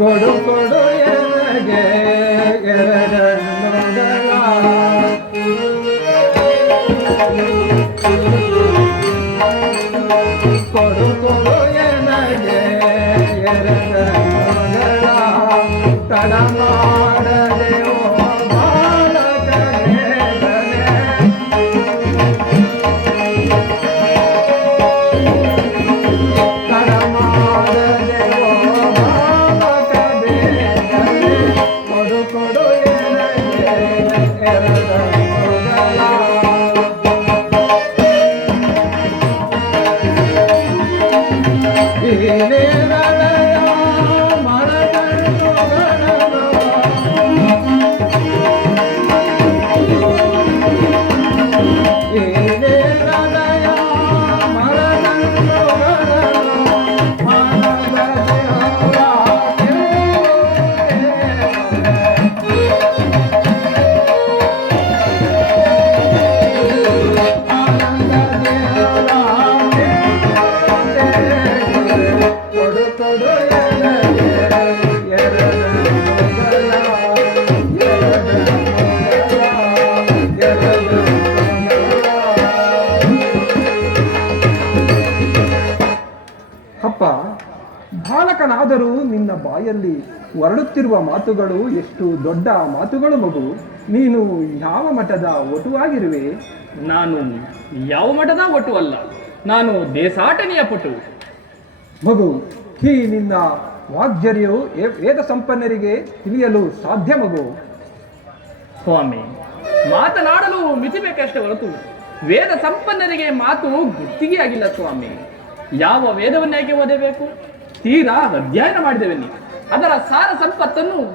ಕೊಡು ಕೊಡು ಎನಗೆ ಎರಡನ್ನೊಗಳ ಕೊಡು ಕೊಡು ಎನಗೆ ಎರಡನ್ನೊಗಳ ತಡ ಅಪ್ಪ ಬಾಲಕನಾದರೂ ನಿನ್ನ ಬಾಯಲ್ಲಿ ಹೊರಡುತ್ತಿರುವ ಮಾತುಗಳು ಎಷ್ಟು ದೊಡ್ಡ ಮಾತುಗಳು ಮಗು. ನೀನು ಯಾವ ಮಠದ ಒಟುವಾಗಿರುವೆ ನಾನು ಯಾವ ಮಠದ ಒಟು ಅಲ್ಲ ನಾನು ದೇಸಾಟನೆಯ ಪಟು. ಮಗು ಈ ನಿನ್ನ ವಾಗ್ಜರ್ಯವು ವೇದ ಸಂಪನ್ನರಿಗೆ ತಿಳಿಯಲು ಸಾಧ್ಯ ಮಗು. ಸ್ವಾಮಿ ಮಾತನಾಡಲು ಮಿತಿ ಬೇಕಷ್ಟೇ ಹೊರತು ವೇದ ಸಂಪನ್ನರಿಗೆ ಮಾತು ಗುತ್ತಿಗೆ ಆಗಿಲ್ಲ ಸ್ವಾಮಿ. ಯಾವ ವೇದವನ್ನಾಗಿ ಓದಬೇಕು? ತೀರಾ ಅಧ್ಯಯನ ಮಾಡಿದೆವೆ ನೀವು. ಅದರ ಸಾರ ಸಂಪತ್ತನ್ನು